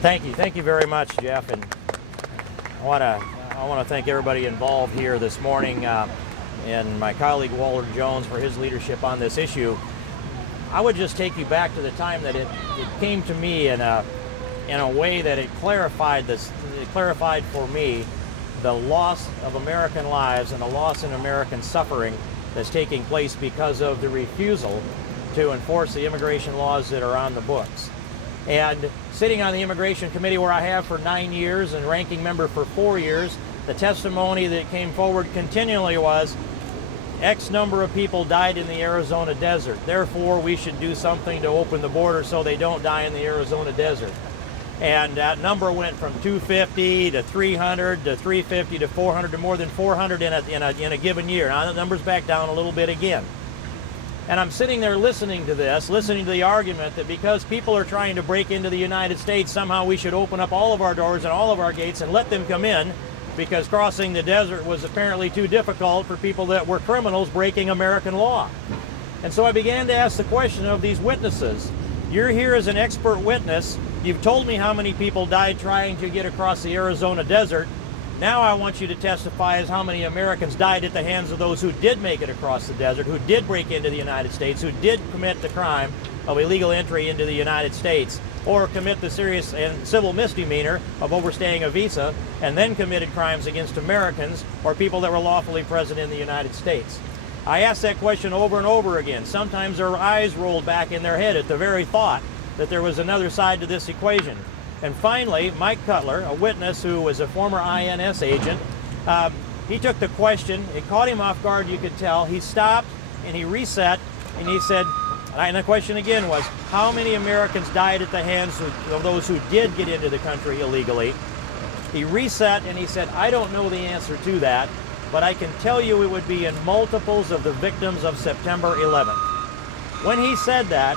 Thank you very much, Jeff. And I want to thank everybody involved here this morning, and my colleague Walter Jones for his leadership on this issue. I would just take you back to the time that it came to me in a way that it clarified for me the loss of American lives and the loss in American suffering that's taking place because of the refusal to enforce the immigration laws that are on the books. And sitting on the Immigration Committee, where I have for 9 years and ranking member for 4 years, the testimony that came forward continually was X number of people died in the Arizona desert. Therefore, we should do something to open the border so they don't die in the Arizona desert. And that number went from 250 to 300 to 350 to 400 to more than 400 in a given year. Now the number's back down a little bit again. And I'm sitting there listening to the argument that because people are trying to break into the United States, somehow we should open up all of our doors and all of our gates and let them come in, because crossing the desert was apparently too difficult for people that were criminals breaking American law. And so I began to ask the question of these witnesses. You're here as an expert witness. You've told me how many people died trying to get across the Arizona desert. Now I want you to testify as how many Americans died at the hands of those who did make it across the desert, who did break into the United States, who did commit the crime of illegal entry into the United States, or commit the serious and civil misdemeanor of overstaying a visa, and then committed crimes against Americans or people that were lawfully present in the United States. I asked that question over and over again. Sometimes their eyes rolled back in their head at the very thought that there was another side to this equation. And finally, Mike Cutler, a witness who was a former INS agent, he took the question. It caught him off guard, you could tell. He stopped and he reset and he said, and the question again was, how many Americans died at the hands of those who did get into the country illegally? He reset and he said, I don't know the answer to that, but I can tell you it would be in multiples of the victims of September 11th. When he said that,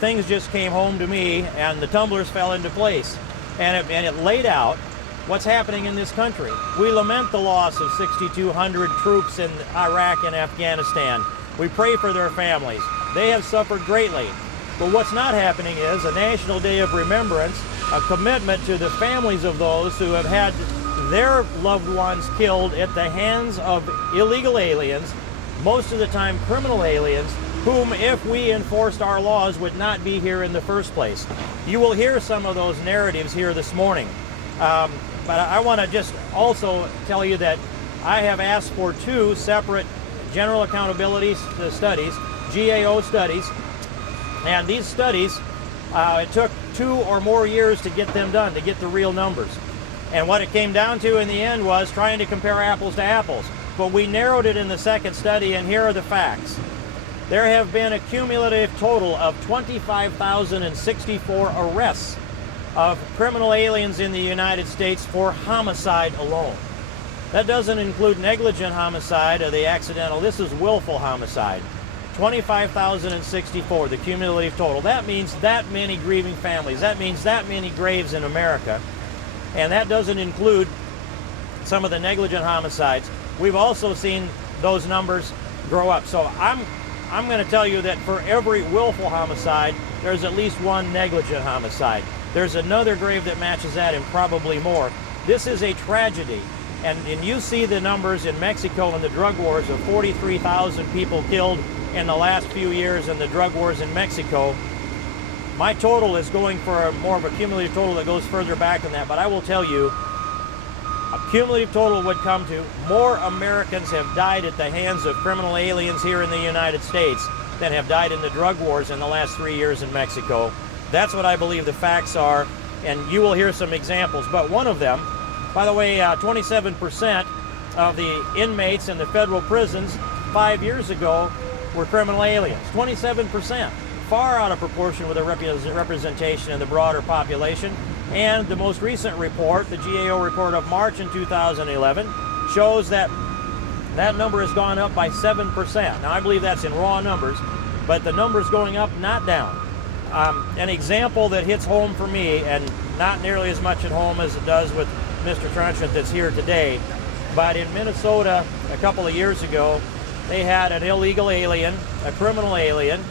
things just came home to me and the tumblers fell into place. And it laid out what's happening in this country. We lament the loss of 6,200 troops in Iraq and Afghanistan. We pray for their families. They have suffered greatly. But what's not happening is a National Day of Remembrance, a commitment to the families of those who have had their loved ones killed at the hands of illegal aliens, most of the time criminal aliens, whom, if we enforced our laws, would not be here in the first place. You will hear some of those narratives here this morning. But I want to just also tell you that I have asked for 2 separate general accountability studies, GAO studies, and these studies, it took 2 or more years to get them done, to get the real numbers. And what it came down to in the end was trying to compare apples to apples. But we narrowed it in the second study, and here are the facts. There have been a cumulative total of 25,064 arrests of criminal aliens in the United States for homicide alone. That doesn't include negligent homicide or the accidental. This is willful homicide. 25,064, the cumulative total. That means that many grieving families. That means that many graves in America. And that doesn't include some of the negligent homicides. We've also seen those numbers grow up. So I'm going to tell you that for every willful homicide, there's at least one negligent homicide. There's another grave that matches that and probably more. This is a tragedy. And you see the numbers in Mexico in the drug wars of 43,000 people killed in the last few years in the drug wars in Mexico. My total is going for more of a cumulative total that goes further back than that. But I will tell you, a cumulative total would come to more Americans have died at the hands of criminal aliens here in the United States than have died in the drug wars in the last 3 years in Mexico. That's what I believe the facts are, and you will hear some examples. But one of them, by the way, 27% of the inmates in the federal prisons 5 years ago were criminal aliens. 27%, far out of proportion with the representation in the broader population. And the most recent report, the GAO report of March in 2011, shows that that number has gone up by 7%. Now, I believe that's in raw numbers, but the number's going up, not down. An example that hits home for me, and not nearly as much at home as it does with Mr. Trunchant that's here today, but in Minnesota a couple of years ago, they had an illegal alien, a criminal alien,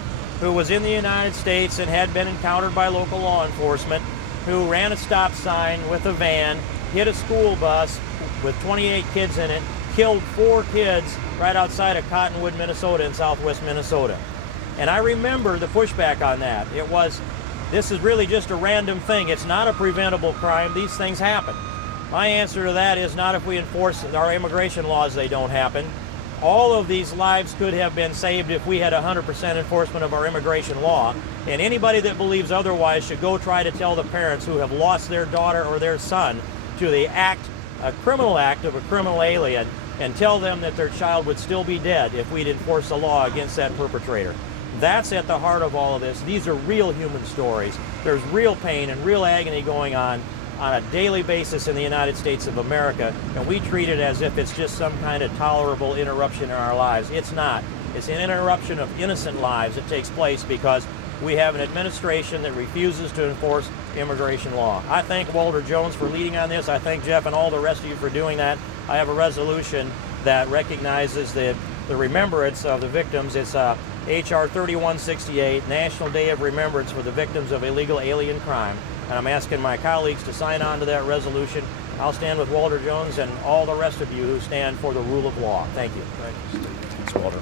who was in the United States and had been encountered by local law enforcement. who ran a stop sign with a van, hit a school bus with 28 kids in it, killed 4 kids right outside of Cottonwood, Minnesota in southwest Minnesota. And I remember the pushback on that. It was, this is really just a random thing. It's not a preventable crime. These things happen. My answer to that is not if we enforce our immigration laws, they don't happen. All of these lives could have been saved if we had 100% enforcement of our immigration law. And anybody that believes otherwise should go try to tell the parents who have lost their daughter or their son to the act, a criminal act of a criminal alien, and tell them that their child would still be dead if we'd enforce the law against that perpetrator. That's at the heart of all of this. These are real human stories. There's real pain and real agony going on a daily basis in the United States of America, and we treat it as if it's just some kind of tolerable interruption in our lives. It's not. It's an interruption of innocent lives that takes place because we have an administration that refuses to enforce immigration law. I thank Walter Jones for leading on this. I thank Jeff and all the rest of you for doing that. I have a resolution that recognizes the remembrance of the victims. It's H.R. 3168, National Day of Remembrance for the Victims of Illegal Alien Crime. And I'm asking my colleagues to sign on to that resolution. I'll stand with Walter Jones and all the rest of you who stand for the rule of law. Thank you. Thanks, Walter.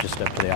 Just step to the